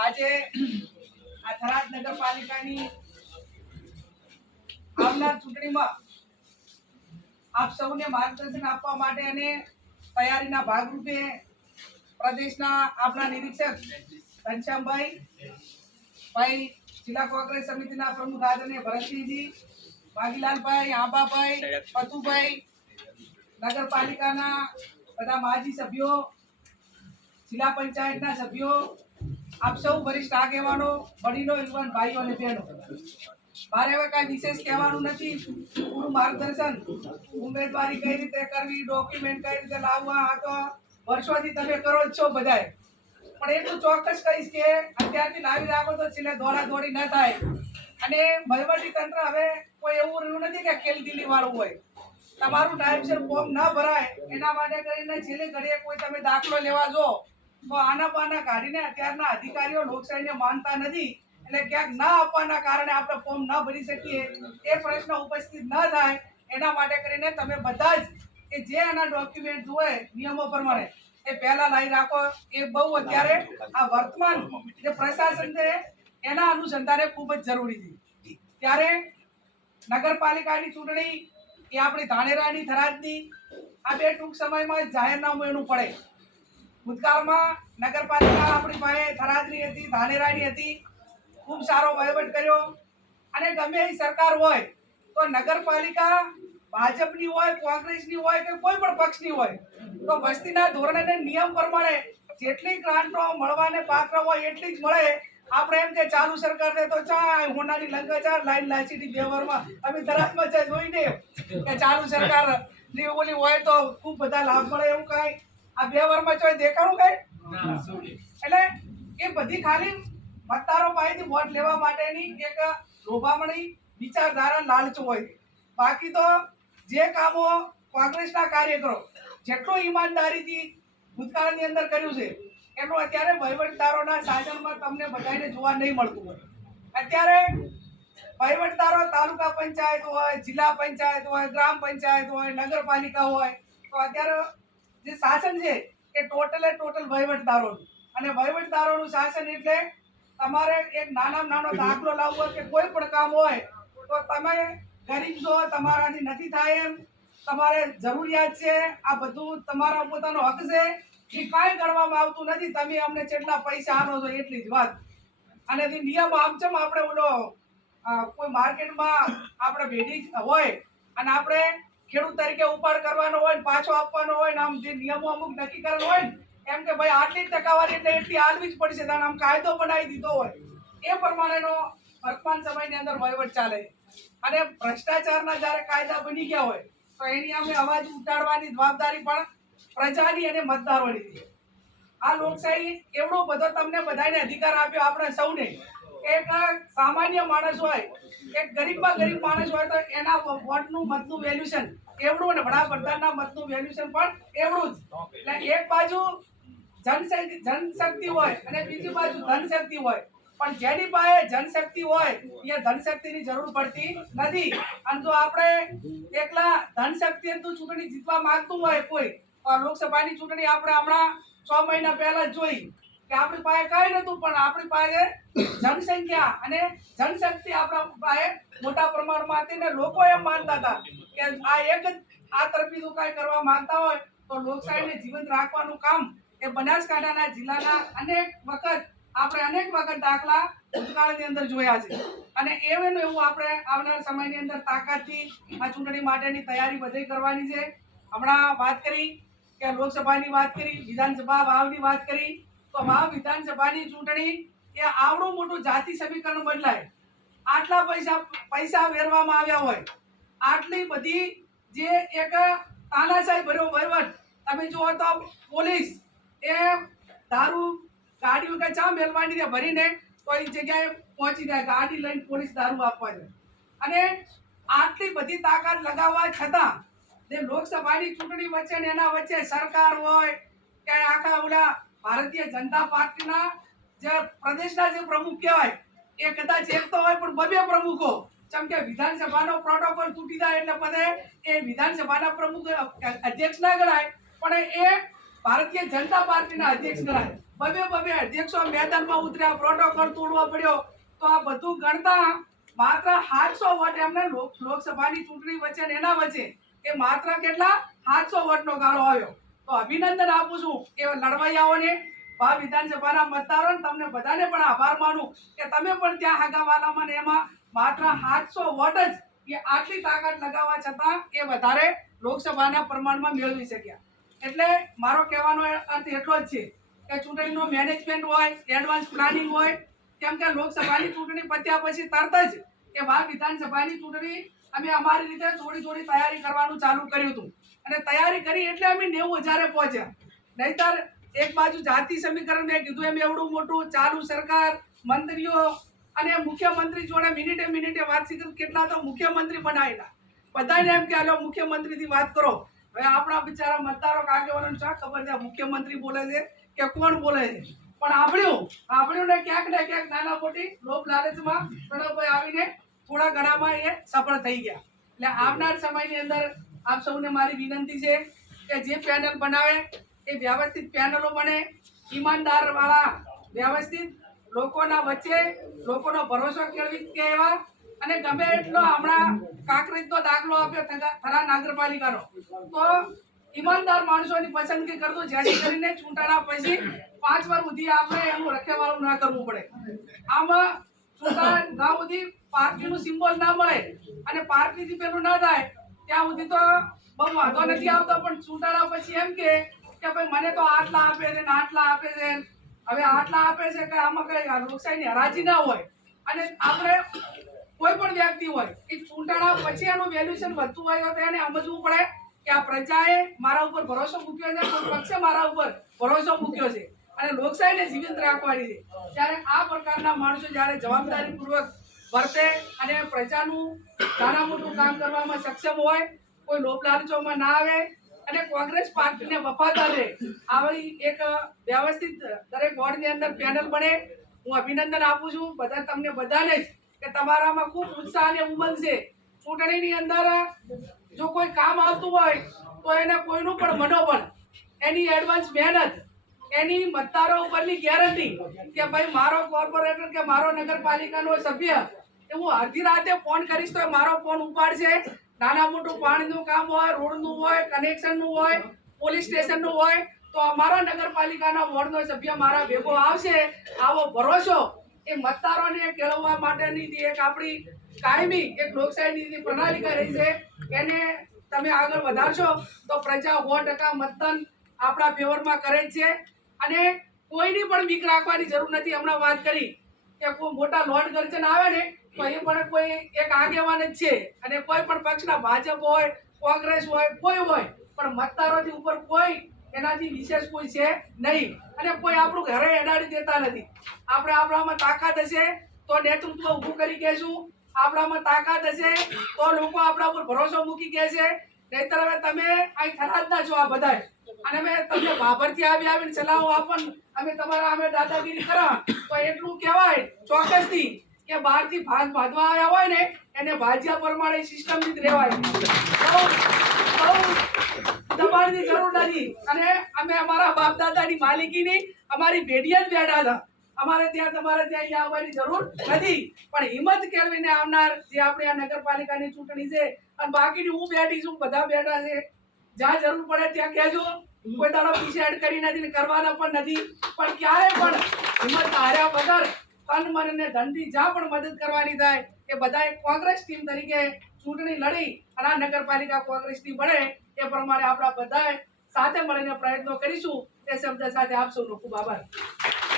આજે આ થરાદ નગરપાલિકાની આવનાર ચૂંટણીમાં આપ સૌને માર્ગદર્શન આપવા માટે અને તૈયારીના ભાગરૂપે પ્રદેશના આપણા નિરીક્ષક ઘનશ્યામભાઈ, ભાઈ જિલ્લા કોંગ્રેસ સમિતિના પ્રમુખ આદરણીય ભરતસિંહજી ભાગીલાલભાઈ આંબાભાઈ, પતુભાઈ, નગરપાલિકાના બધા માજી સભ્યો, જિલ્લા પંચાયતના સભ્યો આપ સૌ વરિષ્ઠ આગેવાનો, વડીલો, યુવાન ભાઈઓ અને બહેનો. મારે હવે કાંઈ વિશેષ કહેવાનું નથી. પૂરું માર્ગદર્શન, ઉમેદવારી કઈ રીતે કરવી ડોક્યુમેન્ટ કઈ રીતે લાવવા, આ તો વર્ષોથી તમે કરો જ છો બધાય. પણ એટલું ચોક્કસ કહીશ કે અત્યારથી લાવી રાખો તો છેલ્લે દોડા દોડી ન થાય. અને વહીવટી તંત્ર હવે કોઈ એવું રહ્યું નથી કે ખેલદિલી વાળું હોય. તમારું ટાઈમસર ફોર્મ ન ભરાય. એના માટે કરીને છેલ્લે ઘડીએ કોઈ તમે દાખલો લેવા જો. તો આના પાના કાઢીને અત્યારના અધિકારીઓ લોકશાહીને માનતા નથી એટલે ક્યાંક ના આપવાના કારણે આપણે ફોર્મ ન ભરી શકીએ, એ પ્રશ્ન ઉપસ્થિત ન થાય, એના માટે કરીને તમે બધા જ કે જે આના ડોક્યુમેન્ટ હોય નિયમો પ્રમાણે, એ પહેલા લાવી રાખો. એ બહુ અત્યારે આ વર્તમાન જે પ્રશાસન છે, એના અનુસંધાને ખૂબ જ જરૂરી છે. ત્યારે નગરપાલિકાની ચૂંટણી એ આપણી ધાનેરાની થરાદની આ બે ટૂંક સમયમાં જાહેરનામું એનું પડે. ભૂતકાળમાં નગરપાલિકા આપણી પાસે થરાદની હતી ધાનેરાની હતી. ખૂબ સારો વહીવટ કર્યો. અને ગમે એ સરકાર હોય, તો નગરપાલિકા ભાજપની હોય, કોંગ્રેસની હોય કે કોઈ પણ પક્ષની હોય, તો વસ્તીના ધોરણે નિયમ પ્રમાણે જેટલી ગ્રાન્ટો મળવાને પાત્ર હોય એટલી જ મળે. આપણે એમ કે ચાલુ સરકારને તો ચા હોનાની લંકા ચાર, લાઈન લાચીની વ્યવહારમાં અમે ધરાતમાં છે જોઈને કે ચાલુ સરકારની ઓલી હોય તો ખૂબ બધા લાભ મળે એવું કાંઈ. આ બે વારમાં ચોય દેખાડું કઈ? એટલે એ બધી ખાલી મતદારો પાસેથી વોટ લેવા માટેની એક લોભામણી વિચારધારા લાલચ હોય. બાકી તો જે કામો કોંગ્રેસના કાર્યકરો જેટલું ઈમાનદારીથી ભૂતકાળની અંદર કર્યું છે એટલું અત્યારે વહીવટદારોના શાસનમાં તમને બધાને જોવા નહીં મળતું હોય. અત્યારે વહીવટદારો તાલુકા પંચાયત હોય જિલ્લા પંચાયત હોય ગ્રામ પંચાયત હોય નગરપાલિકા હોય તો અત્યારે જે શાસન છે એ ટોટલે ટોટલ વહીવટદારોનું. અને વહીવટદારોનું શાસન એટલે તમારે એક નાના નાનો દાખલો લાવવો કે કોઈ પણ કામ હોય, તો તમે ગરીબ છો, તમારાથી નથી થાય એમ. તમારે જરૂરિયાત છે, આ બધું તમારા પોતાનો હક છે. એ કાંઈ કરવામાં આવતું નથી. તમે અમને જેટલા પૈસા આનો છો એટલી જ વાત. અને જે નિયમ આમ ચમ આપણે ઓલો કોઈ માર્કેટમાં આપણે ભેડી હોય અને આપણે ખેડૂત તરીકે ઉપાડ કરવાનો હોય ને પાછો આપવાનો હોય ને આમ જે નિયમો અમુક નક્કી કરેલો હોય ને, એમ કે ભાઈ આટલી ટકાવારી એટલે એટલી આલવી જ પડશે ત્યાં આમ કાયદો બનાવી દીધો હોય. એ પ્રમાણેનો વર્તમાન સમયની અંદર વહીવટ ચાલે અને ભ્રષ્ટાચારના જ્યારે કાયદા બની ગયા હોય, તો એની અમે અવાજ ઉઠાડવાની જવાબદારી પણ પ્રજાની અને મતદારોની છે. આ લોકશાહી એવડો બધો તમને બધાને અધિકાર આપ્યો આપણે સૌને. એક સામાન્ય માણસ હોય, એક ગરીબમાં ગરીબ માણસ હોય તો એના વોટનું મતનું વેલ્યુશન એવડું અને વડાપ્રધાનના મતનું વેલ્યુશન પણ એવડું જ. એટલે એક બાજુ જનશક્તિ જનશક્તિ હોય અને બીજી બાજુ ધનશક્તિ હોય. પણ જેની પાસે જનશક્તિ હોય, એ ધનશક્તિની જરૂર પડતી નથી. અને જો આપણે એકલા ધનશક્તિ તું ચૂંટણી જીતવા માંગતું હોય કોઈ લોકસભાની ચૂંટણી આપણે હમણાં છ મહિના પહેલા જોઈ. કે આપણી પાસે કઈ નતું પણ આપણી પાસે જનસંખ્યા અને જનશક્તિ આપણા પાસે મોટા પ્રમાણમાં હતી ને લોકો એમ માનતા હતા કે આ એક જ, આ તરફી કાંઈ કરવા માંગતા હોય તો લોકશાહીને જીવંત રાખવાનું કામ એ બનાસકાંઠાના જિલ્લાના અનેક વખત, આપણે અનેક વખત દાખલા ભૂતકાળની અંદર જોયા છે. અને એવું ને એવું આપણે આવનાર સમયની અંદર તાકાતથી આ ચૂંટણી માટેની તૈયારી બધી કરવાની છે. હમણાં વાત કરી કે લોકસભાની વાત કરી, વિધાનસભા વાવની વાત કરી તો મહા વિધાનસભાની ચૂંટણી એ આવડું મોટું જાતિ સમીકરણ બદલાય. આટલા પૈસા પૈસા વેરવામાં આવ્યા હોય. આટલી બધી જે એક તાનાશાહી ભર્યો વહીવટ, તમે જુઓ તો પોલીસ એ દારૂ, ગાડીઓ કે ચા મેલવાની છે ભરીને કોઈ જગ્યાએ પહોંચી જાય ગાડી લઈને પોલીસ દારૂ આપવા જાય. અને આટલી બધી તાકાત લગાવવા છતાં જે લોકસભાની ચૂંટણી વચ્ચે ને એના વચ્ચે સરકાર હોય કે આખા ઓલા ભારતીય જનતા પાર્ટીના જે પ્રદેશના જે પ્રમુખ કહેવાય, એ કદાચ એક તો હોય પણ બબે પ્રમુખો. જેમ કે વિધાનસભાનો પ્રોટોકોલ તૂટી જાય એટલે બધે એ વિધાનસભાના પ્રમુખ અધ્યક્ષ ના ગણાય, પણ એ ભારતીય જનતા પાર્ટીના અધ્યક્ષ ગણાય. બબે બબે અધ્યક્ષો મેદાનમાં ઉતર્યા પ્રોટોકોલ તોડવો પડ્યો, તો આ બધું ગણતા માત્ર સાતસો વોટ એમને લોક- લોકસભાની ચૂંટણી વચ્ચે એના વચ્ચે, એ માત્ર કેટલા? સાતસો વોટનો ગાળો આવ્યો. તો અભિનંદન આપું છું કે લડવૈયાઓને ભા વિધાનસભાના મતદારો તમને બધાને પણ આભાર માનું કે તમે પણ ત્યાં હગાવાલામાં ને એમાં માત્ર સાતસો વોટ જ એ આટલી તાકાત લગાવવા છતાં એ વધારે લોકસભાના પ્રમાણમાં મેળવી શક્યા. એટલે મારો કહેવાનો અર્થ એટલો જ છે કે ચૂંટણીનો મેનેજમેન્ટ હોય એડવાન્સ પ્લાનિંગ હોય, કેમ કે લોકસભાની ચૂંટણી પત્યા પછી તરત જ કે વા વિધાનસભાની ચૂંટણી અમે અમારી રીતે થોડી થોડી તૈયારી કરવાનું ચાલુ કર્યું હતું. અને તૈયારી કરી એટલે અમે નેવું હજારે પહોંચ્યા. નહીતર એક બાજુ જાતિ સમીકરણ મેં કીધું એમ એવડું મોટું, ચાલુ સરકાર, મંત્રીઓ અને મુખ્યમંત્રી જોડે મિનિટે મિનિટે વાતચીત કેટલા તો મુખ્યમંત્રી બનાવેલા બધાને એમ કે, હાલો, મુખ્યમંત્રીથી વાત કરો. હવે આપણા બિચારા મતદારો આગેવાનો શા ખબર છે? મુખ્યમંત્રી બોલે છે કે કોણ બોલે છે? પણ આપણું આપણું ને ક્યાંક ને ક્યાંક નાના મોટી લોભ લાલચમાં પ્રણવભાઈ આવીને થોડા ઘણામાં એ સફળ થઈ ગયા. એટલે આવનાર સમયની અંદર આપ સૌને મારી વિનંતી છે કે જે પેનલ બનાવે, એ વ્યવસ્થિત પેનલો બને. ઈમાનદાર વાળા વ્યવસ્થિત લોકોના વચ્ચે લોકોનો ભરોસો કેળવી કે એવા. અને ગમે એટલો હમણાં કાંકરેજનો દાખલો આપ્યો થરા નગરપાલિકાનો. તો ઈમાનદાર માણસોની પસંદગી કરતો, જેથી કરીને ચૂંટાણા પછી પાંચ વાર સુધી આપણે એનું રખેવાળું ના કરવું પડે. આમાં ચૂંટાણા ના સુધી પાર્ટીનું સિમ્બોલ ના મળે અને પાર્ટીથી પેલું ના થાય ત્યાં સુધી તો બહુ વાંધો નથી આવતો, પણ ચૂંટાણા પછી એમ કે કે ભાઈ મને તો આટલા આપે છે ને આટલા આપે છે. હવે આટલા આપે છે કે આમાં કઈ લોકશાહીની હરાજી ના હોય. અને આપણે કોઈ પણ વ્યક્તિ હોય, એ ચૂંટાણા પછી એનું વેલ્યુએશન વધતું હોય તો એને સમજવું પડે કે આ પ્રજાએ મારા ઉપર ભરોસો મૂક્યો છે પક્ષે મારા ઉપર ભરોસો મૂક્યો છે. અને લોકશાહીને જીવંત રાખવાની છે. ત્યારે આ પ્રકારના માણસો જ્યારે જવાબદારીપૂર્વક વર્તે અને પ્રજાનું નાના મોટું કામ કરવામાં સક્ષમ હોય, કોઈ લોભ લાલચોમાં ના આવે અને કોંગ્રેસ પાર્ટીને વફાદાર રહે. આવી એક વ્યવસ્થિત દરેક વોર્ડની અંદર પેનલ બને. હું અભિનંદન આપું છું બધા તમને બધાને જ કે તમારામાં ખૂબ ઉત્સાહ અને ઉમંગ છે. ચૂંટણીની અંદર જો કોઈ કામ આવતું હોય તો એને કોઈનું પણ મનોબળ, એની એડવાન્સ મહેનત એની મતદારો ઉપરની ગેરંટી કે ભાઈ મારો કોર્પોરેટર કે મારો નગરપાલિકાનો સભ્ય એ હું અડધી રાતે ફોન કરીશ તો મારો ફોન ઉપાડશે. નાના મોટું પાણીનું કામ હોય, રોડનું હોય કનેક્શનનું હોય પોલીસ સ્ટેશનનું હોય, તો અમારા નગરપાલિકાના વોર્ડનો સભ્ય મારા ભેગો આવશે. આવો ભરોસો એ મતદારોને કેળવવા માટેની જે એક આપણી કાયમી એક લોકશાહીની જે પ્રણાલિકા રહી છે, એને તમે આગળ વધારશો તો પ્રજા સો ટકા મતદાન આપણા ફેવરમાં કરે જ છે. અને કોઈની પણ બીક રાખવાની જરૂર નથી. હમણાં વાત કરી કે કોઈ મોટા લોન ગર્જન આવે ને, તો એ પણ કોઈ એક આગેવાન જ છે. અને કોઈ પણ પક્ષના ભાજપ હોય, કોંગ્રેસ હોય, કોઈ હોય, પણ મતદારોથી ઉપર કોઈ એનાથી વિશેષ કોઈ છે નહીં. અને કોઈ આપણું ઘરે એડાડી દેતા નથી. આપણે આપણામાં તાકાત હશે તો નેતૃત્વ ઊભું કરી કહેશું. આપણામાં તાકાત હશે તો લોકો આપણા ઉપર ભરોસો મૂકી કહે છે નહીતર હવે તમે અહીં થરાદના છો આ બધાય. અને મેં તમને બાબરથી આવી આવીને સલાહો આપણ અમે તમારા અમે દાદાગીરી કરા. તો એટલું કહેવાય ચોક્કસથી કે બહારથી ભાગ ભાગવા આવ્યા હોય ને, એને ભાજ્યા પ્રમાણે સિસ્ટમથી જ રહેવાય. બહુ જરૂર નથી. અને અમે અમારા બાપ દાદાની માલિકીની અમારી ભેડિયા જ બેઠા હતા. અમારે ત્યાં, તમારે ત્યાં અહીંયા આવવાની જરૂર નથી. પણ હિંમત કેળવીને આવનાર જે આપણે આ નગરપાલિકાની ચૂંટણી છે અને બાકીની હું બેઠી છું, બધા બેઠા છે. જ્યાં જરૂર પડે ત્યાં કહેજો. કોઈ દાડો એડ કરી નથી કરવાના પણ નથી. પણ ક્યારે પણ હિંમત હાર્યા વગર તન મન અને ધનથી જ્યાં પણ મદદ કરવાની થાય, એ બધાએ કોંગ્રેસ ટીમ તરીકે ચૂંટણી લડી અને આ નગરપાલિકા કોંગ્રેસની બને. એ પ્રમાણે આપણા બધાએ સાથે મળીને પ્રયત્નો કરીશું. એ શબ્દ સાથે આપ સૌનો ખૂબ આભાર.